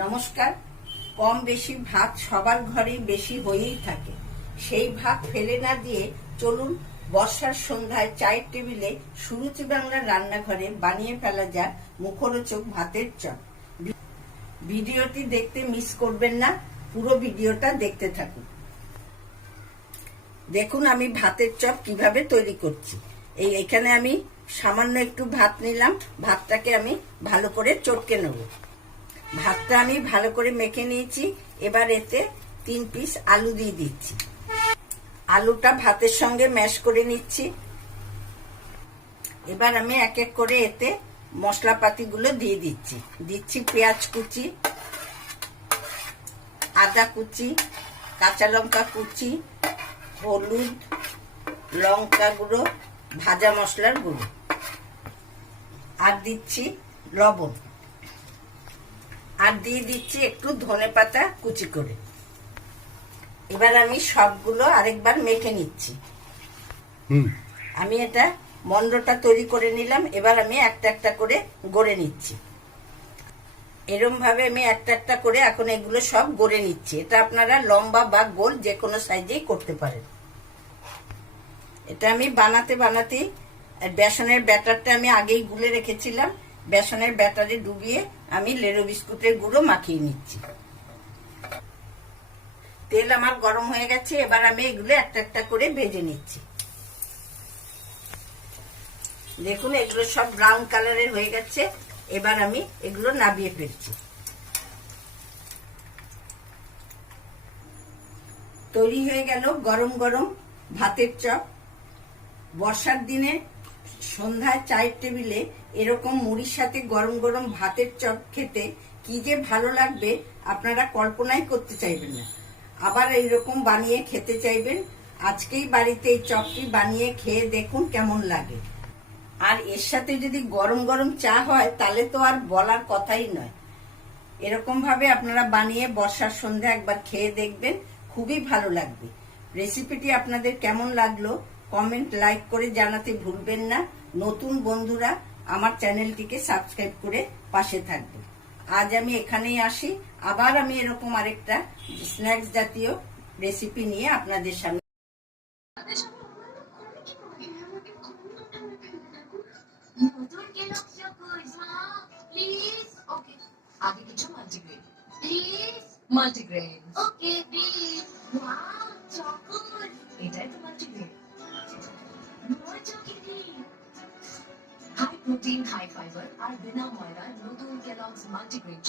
নমস্কার। কম বেশি ভাত সবার ঘরেই বেশি হয়েই থাকে। সেই ভাত ফেলে না দিয়ে চলুন বর্ষার সন্ধ্যায় চায়ের টেবিলে সুরুচি বাংলার রান্নাঘরে বানিয়ে ফেলা যাক মুখরোচক ভাতের চপ। ভিডিওটি দেখতে মিস করবেন না, পুরো ভিডিওটা দেখতে থাকুন। দেখুন আমি ভাতের চপ কিভাবে তৈরি করছি। এখানে আমি সামান্য একটু ভাত নিলাম, ভাতটাকে আমি ভালো করে চটকে নেব। ভাতটা আমি ভালো করে মেখে নিয়েছি। এবার এতে 3 পিস আলু দিয়ে দিচ্ছি। আলুটা ভাতের সঙ্গে ম্যাশ করে নিচ্ছি। এবার আমি এক এক করে এতে মশলাপাতিগুলো দিয়ে দিচ্ছি পেঁয়াজ কুচি, আদা কুচি, কাঁচা লঙ্কা কুচি, হলুদ, লঙ্কা গুঁড়ো, ভাজা মশলার গুঁড়ো, আর দিচ্ছি লবণ, আর দিয়ে দিচ্ছি একটু ধনেপাতা কুচি করে। এবার আমি সবগুলো আরেকবার মেখে নিচ্ছি। আমি এটা মন্ডটা তৈরি করে নিলাম। এবার আমি একটা একটা করে গড়ে নিচ্ছি। এরম ভাবে আমি একটা একটা করে এখন এগুলো সব গড়ে নিচ্ছি। এটা আপনারা লম্বা বা গোল যে কোনো সাইজেই করতে পারেন। এটা আমি বানাতে বেসনের ব্যাটারটা আমি আগেই গুলে রেখেছিলাম। বেসনের ব্যাটারে ডুবিয়ে আমি লেরো বিস্কুটের গুঁড়ো মাখিয়ে নিচ্ছি। তেল আমার গরম হয়ে গেছে। এবার আমি এগুলো একটা একটা করে ভেজে নিচ্ছি। দেখুন এগুলো সব ব্রাউন কালারের হয়ে গেছে। এবার আমি এগুলো নামিয়ে ফেলছি। তৈরি হয়ে গেল গরম গরম ভাতের চপ। বর্ষার দিনে সন্ধ্যায় চায়ের টেবিলে এরকম মুড়ির সাথে গরম গরম ভাতের চপ খেতে কি যে ভালো লাগবে আপনারা কল্পনাই করতে চাইবেন না। আবার এইরকম বানিয়ে খেতে চাইবেন। আজকেই বাড়িতে এই চপটি বানিয়ে খেয়ে দেখুন কেমন লাগে। আর এর সাথে যদি গরম গরম চা হয় তাহলে তো আর বলার কথাই নয়। এরকম ভাবে আপনারা বানিয়ে বর্ষার সন্ধ্যা একবার খেয়ে দেখবেন, খুবই ভালো লাগবে। রেসিপিটি আপনাদের কেমন লাগলো কমেন্ট লাইক করে জানাতে ভুলবেন না। নতুন বন্ধুরা আমার চ্যানেলটিকে সাবস্ক্রাইব করে পাশে থাকবেন। আজ আমি এখানেই আসি। আবার আমি এরকম আরেকটা স্ন্যাক্স জাতীয় রেসিপি নিয়ে আপনাদের সামনে। आगे কিছু multigrain please multigrain okay please wow chocolate এটাই তো মাল্টিগ্রেন নয় chocolate high protein high fibre আর বিনা ময়দার নতুন কেলগস মাল্টিগ্রেন